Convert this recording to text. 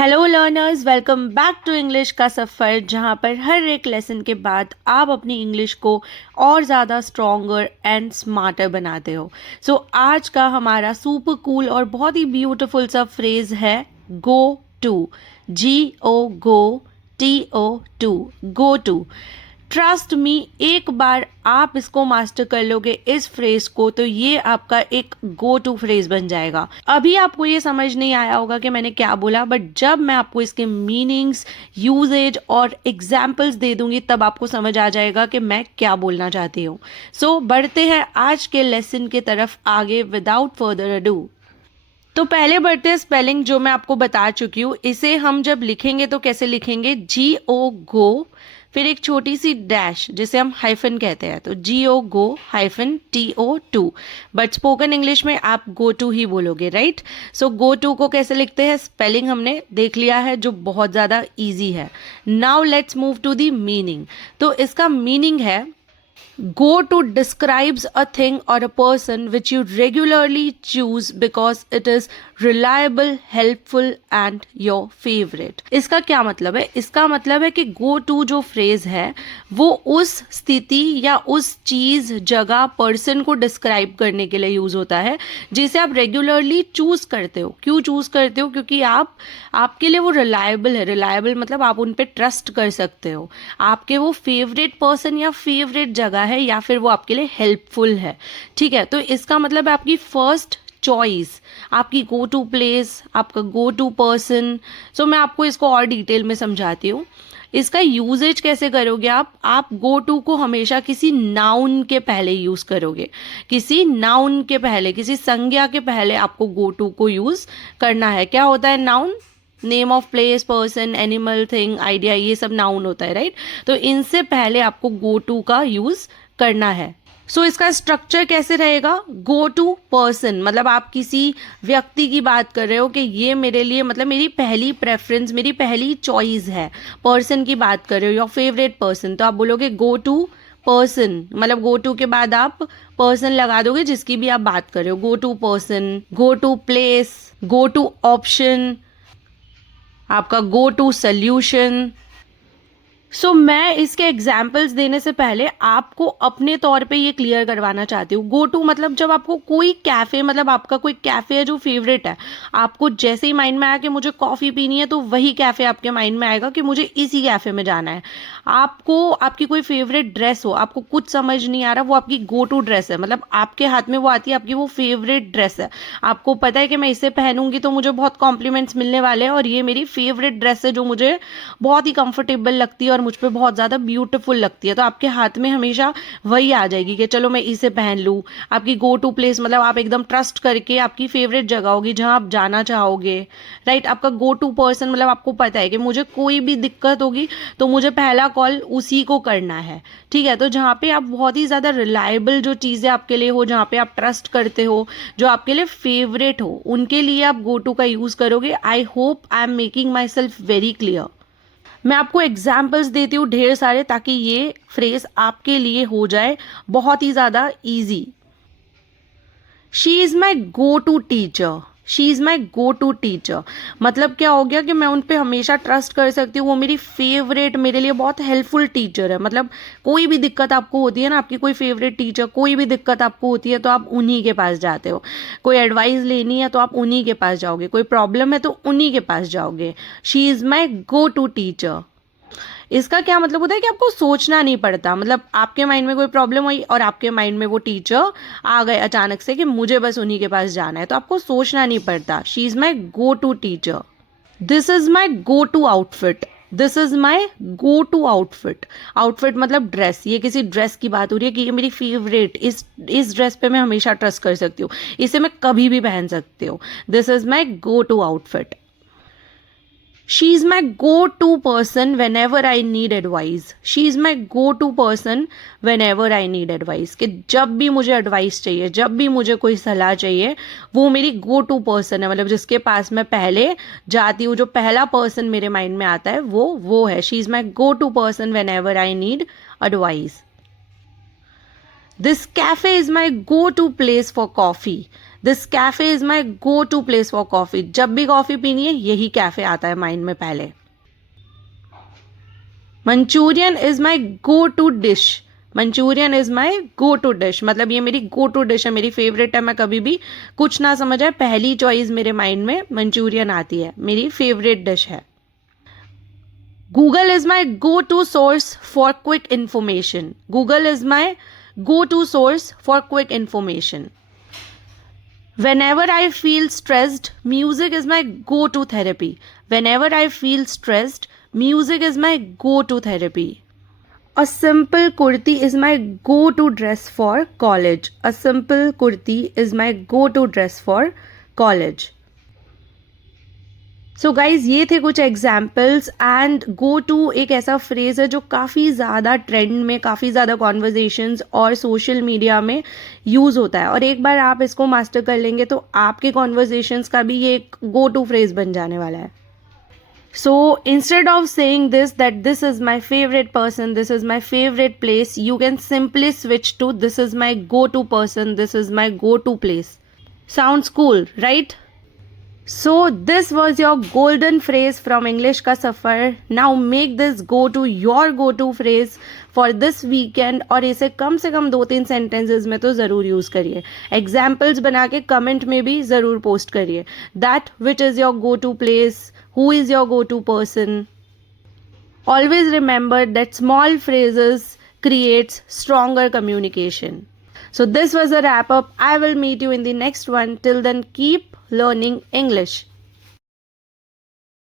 Hello learners, welcome back to English का सफ़र, जहाँ पर हर एक लेसन के बाद आप अपनी इंग्लिश को और ज़्यादा स्ट्रॉन्गर एंड स्मार्टर बनाते हो। सो आज का हमारा सुपर कूल और बहुत ही ब्यूटीफुल सा फ्रेज़ है go to. Go to. Trust me, एक बार आप इसको मास्टर कर लोगे इस फ्रेज को, तो ये आपका एक गो टू फ्रेज बन जाएगा। अभी आपको ये समझ नहीं आया होगा कि मैंने क्या बोला, बट जब मैं आपको इसके मीनिंग्स, यूजेज और एग्जाम्पल्स दे दूंगी तब आपको समझ आ जाएगा कि मैं क्या बोलना चाहती हूँ। सो बढ़ते हैं आज के लेसन के तरफ आगे विदाउट फर्दर अडू। तो पहले बढ़ते हैं स्पेलिंग, जो मैं आपको बता चुकी हूँ। इसे हम जब लिखेंगे तो कैसे लिखेंगे, गो, फिर एक छोटी सी डैश जिसे हम हाइफन कहते हैं, तो go hyphen TO2। But spoken English में आप गो टू ही बोलोगे, राइट। सो गो टू को कैसे लिखते हैं, स्पेलिंग हमने देख लिया है जो बहुत ज़्यादा ईजी है। Now let's move to the meaning. तो इसका मीनिंग है go to describes a thing or a person which you regularly choose because it is reliable, helpful and your favorite। इसका क्या मतलब है, इसका मतलब है कि go to जो फ्रेज है वो उस स्थिति या उस चीज, जगह, पर्सन को डिस्क्राइब करने के लिए यूज होता है जिसे आप रेगुलरली चूज करते हो। क्यों चूज करते हो, क्योंकि आपके लिए वो रिलायबल है। रिलायबल मतलब आप उन पे ट्रस्ट कर सकते हो, आपके वो फेवरेट पर्सन या फेवरेट जगह है, या फिर वो आपके लिए हेल्पफुल है। ठीक है, तो इसका मतलब है आपकी फर्स्ट चॉइस, आपकी गो टू प्लेस, आपका गो टू पर्सन। सो मैं आपको इसको और डिटेल में समझाती हूँ। इसका यूजेज कैसे करोगे आप गो टू को हमेशा किसी नाउन के पहले यूज करोगे। किसी नाउन के पहले, किसी संज्ञा के पहले आपको गो टू को यूज करना है। क्या होता है noun, name of place, person, animal, thing, idea, ये सब नाउन होता है, राइट। तो इनसे पहले आपको गो टू का यूज करना है। सो इसका स्ट्रक्चर कैसे रहेगा, गो टू पर्सन मतलब आप किसी व्यक्ति की बात कर रहे हो कि ये मेरे लिए, मतलब मेरी पहली प्रेफरेंस, मेरी पहली चॉइस है। पर्सन की बात कर रहे हो, योर फेवरेट पर्सन, तो आप बोलोगे गो टू पर्सन। मतलब गो टू के बाद आप पर्सन लगा दोगे जिसकी भी आप बात कर रहे हो। Go to person, go to place, go to option, आपका गो टू सोल्यूशन। सो मैं इसके एग्जाम्पल्स देने से पहले आपको अपने तौर पे ये क्लियर करवाना चाहती हूँ। गो टू मतलब जब आपको कोई कैफ़े, मतलब आपका कोई कैफ़े है जो फेवरेट है, आपको जैसे ही माइंड में आया कि मुझे कॉफ़ी पीनी है, तो वही कैफ़े आपके माइंड में आएगा कि मुझे इसी कैफ़े में जाना है। आपको आपकी कोई फेवरेट ड्रेस हो, आपको कुछ समझ नहीं आ रहा, वो आपकी गो टू ड्रेस है, मतलब आपके हाथ में वो आती है, आपकी वो फेवरेट ड्रेस है। आपको पता है कि मैं इसे पहनूंगी तो मुझे बहुत कॉम्प्लीमेंट्स मिलने वाले हैं, और ये मेरी फेवरेट ड्रेस है जो मुझे बहुत ही कंफर्टेबल लगती है और मुझ पर बहुत ज़्यादा ब्यूटीफुल लगती है। तो आपके हाथ में हमेशा वही आ जाएगी कि चलो मैं इसे पहन लूँ। आपकी गो टू प्लेस मतलब आप एकदम ट्रस्ट करके, आपकी फेवरेट जगह होगी जहाँ आप जाना चाहोगे, राइट। आपका गो टू पर्सन मतलब आपको पता है कि मुझे कोई भी दिक्कत होगी तो मुझे पहला कॉल उसी को करना है। ठीक है, तो जहाँ पे आप बहुत ही ज़्यादा रिलायबल जो चीज़ें आपके लिए हो, जहाँ पे आप ट्रस्ट करते हो, जो आपके लिए फेवरेट हो, उनके लिए आप गो टू का यूज़ करोगे। I hope I am making my self very clear. मैं आपको एग्जाम्पल्स देती हूँ ढेर सारे, ताकि ये फ्रेज आपके लिए हो जाए बहुत ही ज़्यादा easy. She is my go to teacher. She is my go to teacher मतलब क्या हो गया कि मैं उन पर हमेशा ट्रस्ट कर सकती हूँ। वो मेरी फेवरेट, मेरे लिए बहुत हेल्पफुल टीचर है। मतलब कोई भी दिक्कत आपको होती है ना, आपकी कोई फेवरेट टीचर, कोई भी दिक्कत आपको होती है तो आप उन्हीं के पास जाते हो। कोई एडवाइस लेनी है तो आप उन्हीं के पास जाओगे, कोई प्रॉब्लम है तो उन्हीं के पास जाओगे। She is my go to teacher. इसका क्या मतलब होता है कि आपको सोचना नहीं पड़ता। मतलब आपके माइंड में कोई प्रॉब्लम हुई और आपके माइंड में वो टीचर आ गए अचानक से कि मुझे बस उन्हीं के पास जाना है, तो आपको सोचना नहीं पड़ता। She is my go to teacher. This is my go to outfit. This is my go to outfit. Outfit मतलब ड्रेस, ये किसी ड्रेस की बात हो रही है कि ये मेरी फेवरेट, इस ड्रेस पे मैं हमेशा ट्रस्ट कर सकती हूँ, इसे मैं कभी भी पहन सकती हूँ। This is my go to outfit. She is my go-to person whenever I need advice. She is my go-to person whenever I need advice. कि जब भी मुझे एडवाइस चाहिए, जब भी मुझे कोई सलाह चाहिए, वो मेरी गो टू पर्सन है। मतलब जिसके पास मैं पहले जाती हूँ, जो पहला पर्सन मेरे माइंड में आता है वो है। She is my go to person whenever I need advice. This cafe is my go-to place for coffee. This cafe is my go to place for coffee. जब भी कॉफी पीनी है यही कैफे आता है माइंड में पहले. Manchurian is my go to dish. Manchurian is my go to dish मतलब ये मेरी गो टू डिश है, मेरी फेवरेट है. मैं कभी भी कुछ ना समझ आए पहली चॉइस मेरे माइंड में मंचूरियन आती है, मेरी फेवरेट डिश है. Google is my go to source for quick information. Google is my go to source for quick information. Whenever I feel stressed, music is my go-to therapy. Whenever I feel stressed, music is my go-to therapy. A simple kurti is my go-to dress for college. A simple kurti is my go-to dress for college. So guys ये थे कुछ examples. And go to एक ऐसा phrase है जो काफ़ी ज़्यादा trend में, काफ़ी ज़्यादा कॉन्वर्जेशंस और सोशल मीडिया में यूज़ होता है. और एक बार आप इसको मास्टर कर लेंगे तो आपके कॉन्वर्जेशंस का भी ये एक गो टू फ्रेज बन जाने वाला है. So instead of saying this that this is my favorite person, this is my favorite place, you can simply switch to this is my go-to person, this is my go-to place. Sounds cool, right? So this was your golden phrase from English का सफ़र. Now make this go to your go-to phrase for this weekend और इसे कम से कम 2-3 sentences में तो ज़रूर use करिए. Examples बना के comment में भी ज़रूर post करिए. That which is your go-to place, who is your go-to person. Always remember that small phrases creates stronger communication. So this was a wrap up. I will meet you in the next one. Till then, keep learning English.